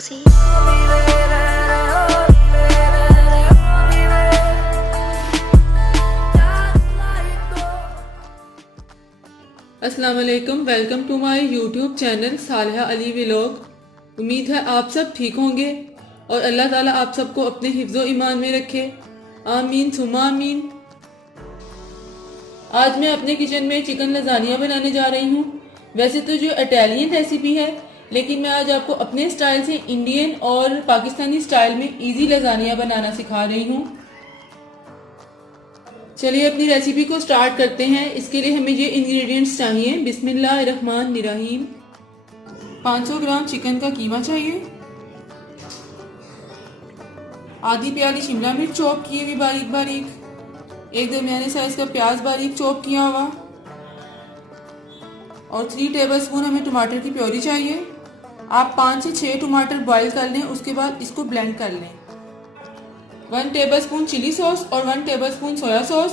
cozy. अस्सलाम वालेकुम, welcome to my YouTube channel Saliha Ali vlog. उम्मीद है आप सब ठीक होंगे और अल्लाह ताला आप सबको अपने हिफ्ज़ो ईमान में रखे। आमीन सुमा आमीन। आज मैं अपने किचन में चिकन लजानिया बनाने जा रही हूँ। वैसे तो जो इटालियन रेसिपी है, लेकिन मैं आज आपको अपने स्टाइल से इंडियन और पाकिस्तानी स्टाइल में इजी लजानिया बनाना सिखा रही हूँ। चलिए अपनी रेसिपी को स्टार्ट करते हैं। इसके लिए हमें ये इंग्रेडिएंट्स चाहिए। बिस्मिल्लाहिर्रहमानिर्रहीम। 500 ग्राम चिकन का कीमा चाहिए, आधी प्याली शिमला मिर्च चॉप की हुई बारीक बारीक, एक दरमियाने साइज का प्याज बारीक चॉप किया हुआ, और 3 टेबलस्पून हमें टमाटर की प्योरी चाहिए। आप 5 से 6 टमाटर बॉईल कर लें, उसके बाद इसको ब्लेंड कर लें। 1 टेबलस्पून चिली सॉस और 1 टेबलस्पून सोया सॉस,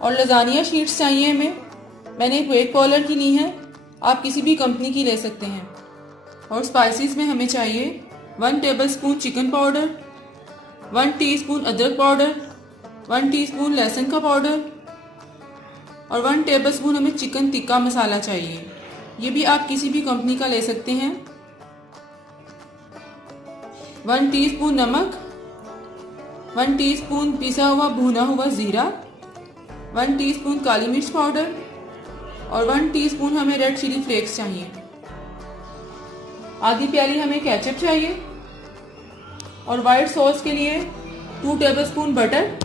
और लजानिया शीट्स चाहिए हमें। मैंने एक वेट पॉलर की ली है, आप किसी भी कंपनी की ले सकते हैं। और स्पाइसेस में हमें चाहिए 1 टेबलस्पून चिकन पाउडर, 1 टीस्पून अदरक पाउडर, 1 टीस्पून लहसुन का पाउडर, और 1 टेबलस्पून हमें चिकन टिक्का मसाला चाहिए। ये भी आप किसी भी कंपनी का ले सकते हैं। 1 टीस्पून नमक, 1 टीस्पून पिसा हुआ भुना हुआ जीरा, 1 टीस्पून काली मिर्च पाउडर, और 1 टीस्पून हमें रेड चिली फ्लेक्स चाहिए। आधी प्याली हमें केचप चाहिए, और वाइट सॉस के लिए 2 टेबलस्पून बटर,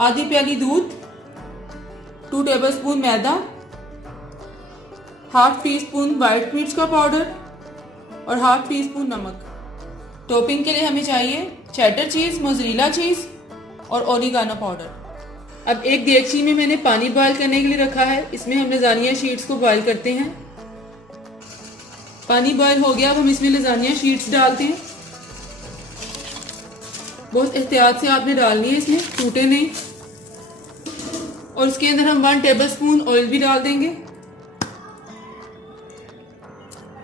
आधी प्याली दूध, 2 टेबलस्पून मैदा, हाफ टी स्पून वाइट मिर्च का पाउडर, और हाफ टी स्पून नमक। टॉपिंग के लिए हमें चाहिए चेडर चीज, मोज़रेला चीज और ओरिगानो पाउडर। अब एक देगची में मैंने पानी बॉयल करने के लिए रखा है। इसमें हम लजानिया शीट्स को बॉयल करते हैं। पानी बॉयल हो गया, अब हम इसमें लजानिया शीट्स डालते हैं। बहुत एहतियात से आपने डालनी है, इसमें टूटे नहीं। और इसके अंदर हम 1 टेबलस्पून ऑयल भी डाल देंगे।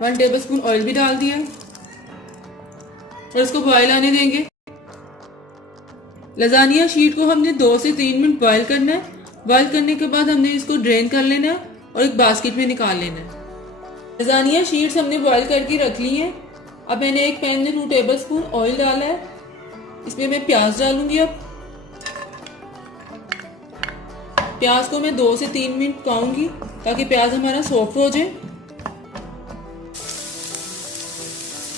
1 टेबलस्पून ऑयल भी डाल दिया और इसको बॉयल आने देंगे। लजानिया शीट को हमने 2 से 3 मिनट बॉयल करना है। बॉयल करने के बाद हमने इसको ड्रेन कर लेना है और एक बास्केट में निकाल लेना है। लजानिया शीट्स हमने बॉयल करके रख ली हैं। अब मैंने एक पैन में 2 टेबलस्पून ऑयल डाला है। इसमें मैं प्याज डालूंगी। अब प्याज को मैं 2 से 3 मिनट पकाऊंगी ताकि प्याज हमारा सॉफ्ट हो जाए।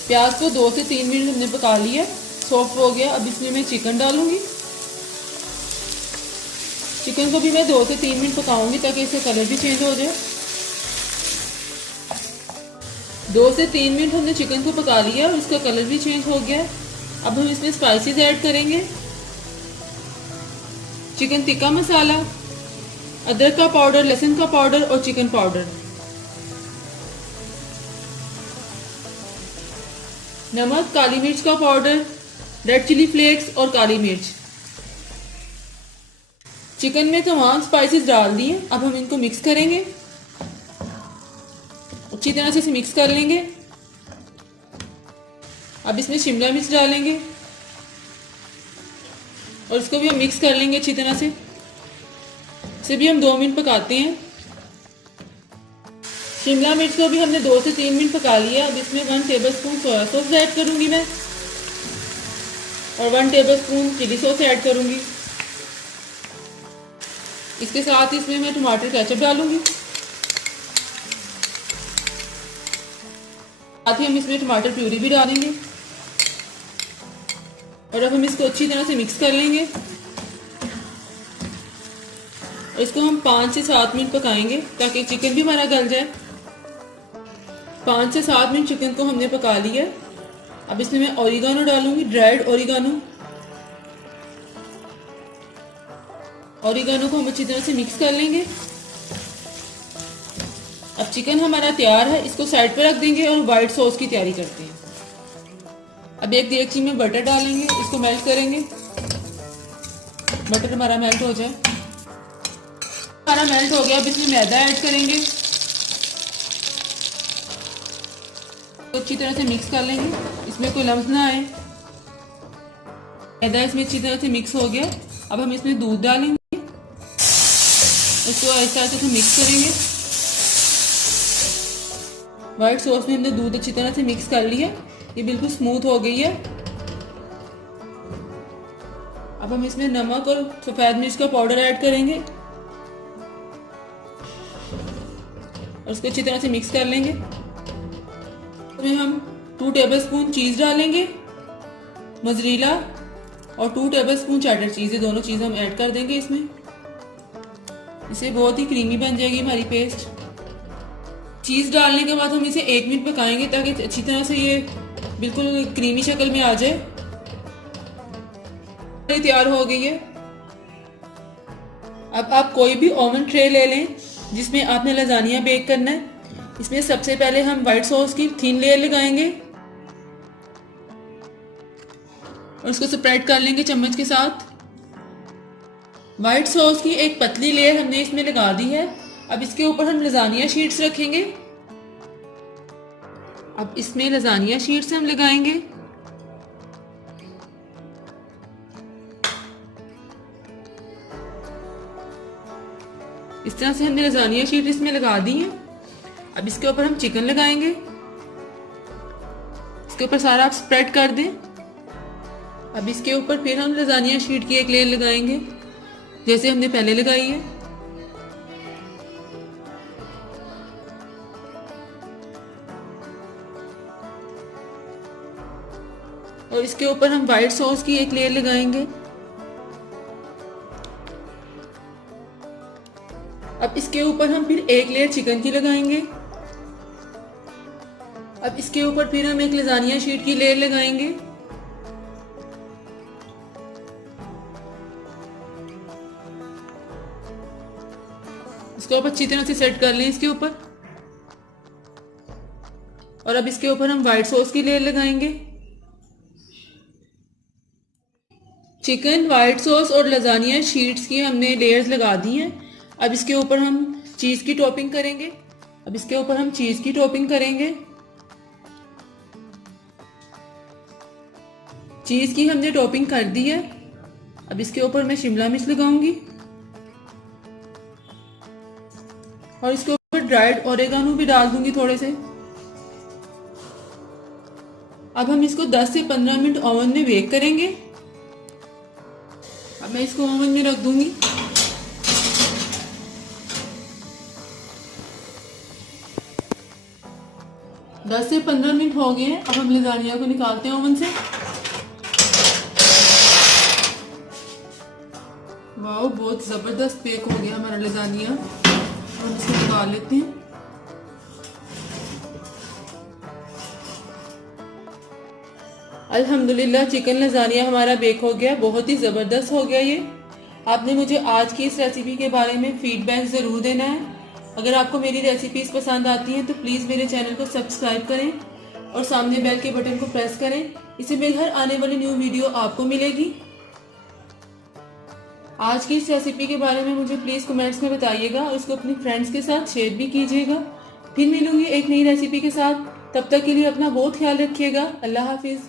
प्याज को 2 से 3 मिनट हमने पका लिया, सॉफ्ट हो गया। अब इसमें मैं चिकन डालूंगी। चिकन को भी मैं 2 से 3 मिनट पकाऊंगी ताकि इसका कलर भी चेंज हो जाए। 2 से 3 मिनट हमने चिकन को पका लिया और इसका कलर भी चेंज हो गया। अब हम इसमें स्पाइसेस ऐड करेंगे। चिकन टिक्का मसाला, अदरक का पाउडर, लहसुन का पाउडर और चिकन पाउडर, नमक, काली मिर्च का पाउडर, रेड चिली फ्लेक्स और काली मिर्च। चिकन में तमाम स्पाइसेस डाल दिए। अब हम इनको मिक्स करेंगे, अच्छी तरह से इसे मिक्स कर लेंगे। अब इसमें शिमला मिर्च डालेंगे और इसको भी हम मिक्स कर लेंगे अच्छी तरह से। इसे भी हम 2 मिनट पकाते हैं। शिमला मिर्च को भी हमने 2 से 3 मिनट पका लिया। अब इसमें 1 टेबलस्पून सोया सॉस ऐड करूंगी मैं, और 1 टेबलस्पून चिली सॉस ऐड करूंगी। इसके साथ इसमें मैं टमाटर केचप डालूंगी। साथ ही हम इसमें टमाटर प्यूरी भी डालेंगे। और अब हम इसको अच्छी तरह से मिक्स कर लेंगे। और इसको हम 5 से 7 मिनट पकाएंगे ताकि चिकन भी हमारा गल जाए। 5 से 7 मिनट चिकन को हमने पका लिया। अब इसमें मैं ओरिगानो डालूंगी, ड्राइड ओरिगानो। ओरिगानो को हम अच्छी तरह से मिक्स कर लेंगे। अब चिकन हमारा तैयार है, इसको साइड पर रख देंगे और व्हाइट सॉस की तैयारी करते हैं। अब एक देगची में बटर डालेंगे, इसको मेल्ट करेंगे। बटर हमारा मेल्ट हो जाए। हमारा मेल्ट हो गया। अब इसमें मैदा ऐड करेंगे। तो अच्छी तरह से मिक्स कर लेंगे, इसमें कोई लम्स ना आए। मैदा इसमें अच्छी तरह से मिक्स हो गया। अब हम इसमें दूध डालेंगे, इसको ऐसा ऐसे मिक्स करेंगे। व्हाइट सॉस में हमने दूध अच्छी तरह से मिक्स कर लिया, ये बिल्कुल स्मूथ हो गई है। अब हम इसमें नमक और सफेद मिर्च का पाउडर ऐड करेंगे और इसको अच्छी तरह से मिक्स कर लेंगे। इसमें हम 2 टेबलस्पून चीज़ डालेंगे, मोज़रेला और 2 टेबलस्पून चेडर चीज़, ये दोनों चीज़ हम ऐड कर देंगे इसमें। इसे बहुत ही क्रीमी बन जाएगी हमारी पेस्ट। चीज़ डालने के बाद हम इसे 1 मिनट पकाएंगे ताकि अच्छी तरह से ये बिल्कुल क्रीमी शक्ल में आ जाए। तैयार हो गई है। अब आप कोई भी ओवन ट्रे ले लें जिसमें आपने लजानिया बेक करना है। इसमें सबसे पहले हम व्हाइट सॉस की थिन लेयर लगाएंगे और इसको स्प्रेड कर लेंगे चम्मच के साथ। व्हाइट सॉस की एक पतली लेयर हमने इसमें लगा दी है। अब इसके ऊपर हम लजानिया शीट्स रखेंगे। अब इसमें लजानिया शीट्स हम लगाएंगे। इस तरह से हमने लजानिया शीट इसमें लगा दी है। अब इसके ऊपर हम चिकन लगाएंगे, इसके ऊपर सारा आप स्प्रेड कर दें। अब इसके ऊपर फिर हम लजानिया शीट की एक लेयर लगाएंगे जैसे हमने पहले लगाई है। और इसके ऊपर हम व्हाइट सॉस की एक लेयर लगाएंगे। अब इसके ऊपर हम फिर एक लेयर चिकन की लगाएंगे। अब इसके ऊपर फिर हम एक लजानिया शीट की लेयर लगाएंगे। इसको आप अच्छी तरह से सेट कर लें इसके ऊपर। और अब इसके ऊपर हम व्हाइट सॉस की लेयर लगाएंगे। चिकन, व्हाइट सॉस और लजानिया शीट्स की हमने लेयर्स लगा दी हैं। अब इसके ऊपर हम चीज़ की टॉपिंग करेंगे। अब इसके ऊपर हम चीज़ की टॉपिंग करेंगे। चीज़ की हमने टॉपिंग कर दी है। अब इसके ऊपर मैं शिमला मिर्च लगाऊंगी और इसके ऊपर ड्राइड ओरेगानो भी डाल दूंगी थोड़े से। अब हम इसको 10 से 15 मिनट ओवन में बेक करेंगे। अब मैं इसको ओवन में रख दूंगी। दस से 15 मिनट हो गए हैं। अब हम लजानिया को निकालते हैं ओवन से। वाह, बहुत ज़बरदस्त बेक हो गया हमारा लजानिया। हम इसको निकाल लेते हैं। अल्हम्दुलिल्लाह चिकन लजानिया हमारा बेक हो गया, बहुत ही ज़बरदस्त हो गया ये। आपने मुझे आज की इस रेसिपी के बारे में फीडबैक ज़रूर देना है। अगर आपको मेरी रेसिपीज़ पसंद आती हैं तो प्लीज़ मेरे चैनल को सब्सक्राइब करें और सामने बेल के बटन को प्रेस करें। इससे मेरी हर आने वाली न्यू वीडियो आपको मिलेगी। आज की इस रेसिपी के बारे में मुझे प्लीज़ कमेंट्स में बताइएगा और इसको अपनी फ्रेंड्स के साथ शेयर भी कीजिएगा। फिर मिलूंगी एक नई रेसिपी के साथ। तब तक के लिए अपना बहुत ख्याल रखिएगा। अल्लाह हाफिज़।